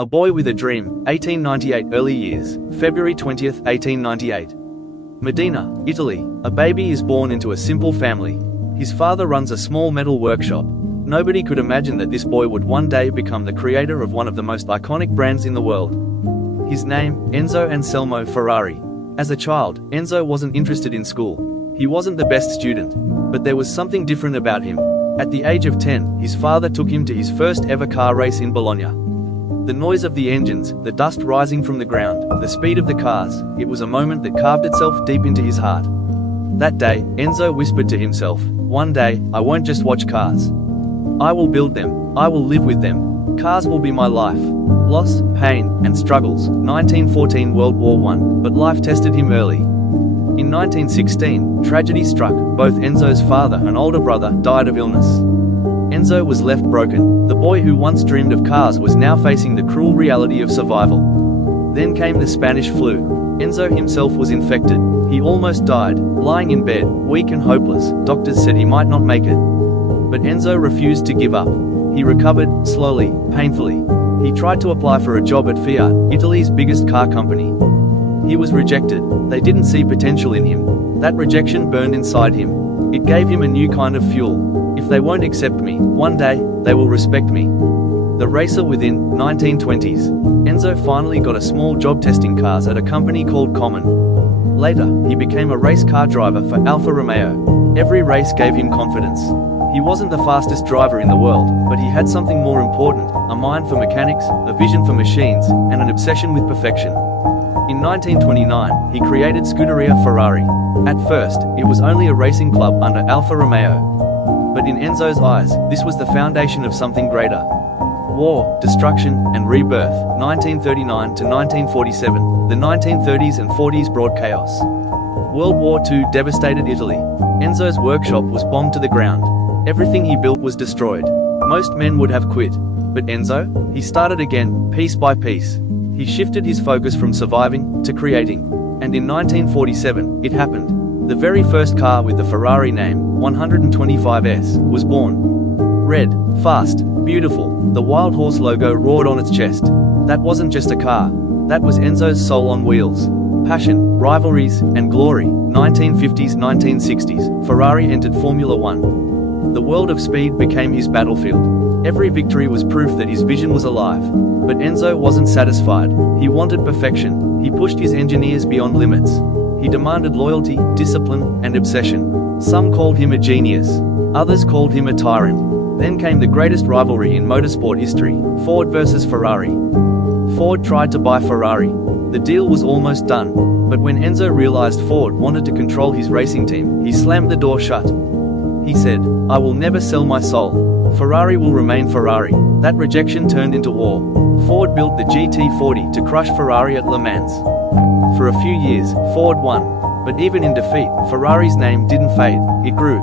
A Boy with a Dream, 1898. Early years, February 20th, 1898. Modena, Italy. A baby is born into a simple family. His father runs a small metal workshop. Nobody could imagine that this boy would one day become the creator of one of the most iconic brands in the world. His name, Enzo Anselmo Ferrari. As a child, Enzo wasn't interested in school. He wasn't the best student. But there was something different about him. At the age of 10, his father took him to his first ever car race in Bologna. The noise of the engines, the dust rising from the ground, the speed of the cars, it was a moment that carved itself deep into his heart. That day, Enzo whispered to himself, "One day, I won't just watch cars. I will build them, I will live with them. Cars will be my life." Loss, pain, and struggles, 1914 World War I, but life tested him early. In 1916, tragedy struck. Both Enzo's father and older brother died of illness. Enzo was left broken. The boy who once dreamed of cars was now facing the cruel reality of survival. Then came the Spanish flu. Enzo himself was infected. He almost died, lying in bed, weak and hopeless. Doctors said he might not make it. But Enzo refused to give up. He recovered, slowly, painfully. He tried to apply for a job at Fiat, Italy's biggest car company. He was rejected. They didn't see potential in him. That rejection burned inside him. It gave him a new kind of fuel. If they won't accept me, one day, they will respect me. The racer within, 1920s. Enzo finally got a small job testing cars at a company called Common. Later, he became a race car driver for Alfa Romeo. Every race gave him confidence. He wasn't the fastest driver in the world, but he had something more important, a mind for mechanics, a vision for machines, and an obsession with perfection. In 1929, he created Scuderia Ferrari. At first, it was only a racing club under Alfa Romeo. But in Enzo's eyes, this was the foundation of something greater. War, destruction, and rebirth, 1939 to 1947. The 1930s and 40s brought chaos. World War II devastated Italy. Enzo's workshop was bombed to the ground. Everything he built was destroyed. Most men would have quit. But Enzo? He started again, piece by piece. He shifted his focus from surviving to creating. And in 1947, it happened. The very first car with the Ferrari name, 125S, was born. Red, fast, beautiful, the wild horse logo roared on its chest. That wasn't just a car. That was Enzo's soul on wheels. Passion, rivalries, and glory. 1950s, 1960s, Ferrari entered Formula One. The world of speed became his battlefield. Every victory was proof that his vision was alive. But Enzo wasn't satisfied. He wanted perfection. He pushed his engineers beyond limits. He demanded loyalty, discipline, and obsession. Some called him a genius. Others called him a tyrant. Then came the greatest rivalry in motorsport history, Ford versus Ferrari. Ford tried to buy Ferrari. The deal was almost done. But when Enzo realized Ford wanted to control his racing team, he slammed the door shut. He said, "I will never sell my soul. Ferrari will remain Ferrari." That rejection turned into war. Ford built the GT40 to crush Ferrari at Le Mans. For a few years, Ford won. But even in defeat, Ferrari's name didn't fade, it grew.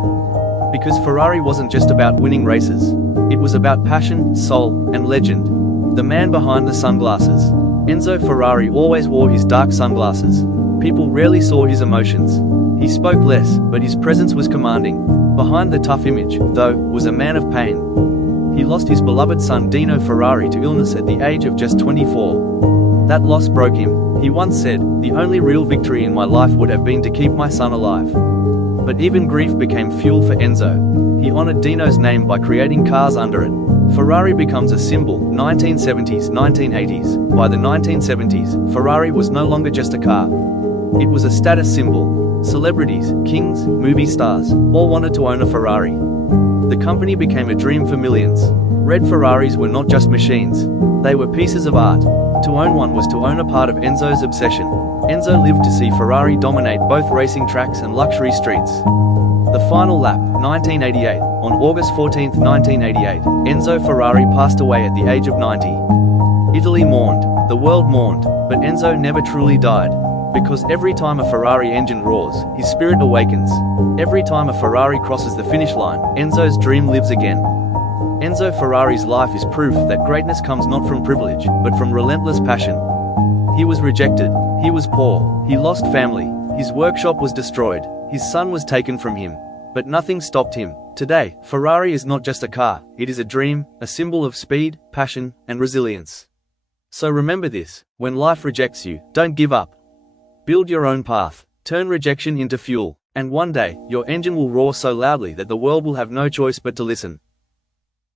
Because Ferrari wasn't just about winning races. It was about passion, soul, and legend. The man behind the sunglasses. Enzo Ferrari always wore his dark sunglasses. People rarely saw his emotions. He spoke less, but his presence was commanding. Behind the tough image, though, was a man of pain. He lost his beloved son Dino Ferrari to illness at the age of just 24. That loss broke him. He once said, "The only real victory in my life would have been to keep my son alive." But even grief became fuel for Enzo. He honored Dino's name by creating cars under it. Ferrari becomes a symbol, 1970s, 1980s. By the 1970s, Ferrari was no longer just a car. It was a status symbol. Celebrities, kings, movie stars, all wanted to own a Ferrari. The company became a dream for millions. Red Ferraris were not just machines. They were pieces of art. To own one was to own a part of Enzo's obsession. Enzo lived to see Ferrari dominate both racing tracks and luxury streets. The final lap, 1988. On August 14, 1988, Enzo Ferrari passed away at the age of 90. Italy mourned, the world mourned, but Enzo never truly died. Because every time a Ferrari engine roars, his spirit awakens. Every time a Ferrari crosses the finish line, Enzo's dream lives again. Enzo Ferrari's life is proof that greatness comes not from privilege, but from relentless passion. He was rejected, he was poor, he lost family, his workshop was destroyed, his son was taken from him. But nothing stopped him. Today, Ferrari is not just a car, it is a dream, a symbol of speed, passion, and resilience. So remember this: when life rejects you, don't give up. Build your own path, turn rejection into fuel, and one day, your engine will roar so loudly that the world will have no choice but to listen.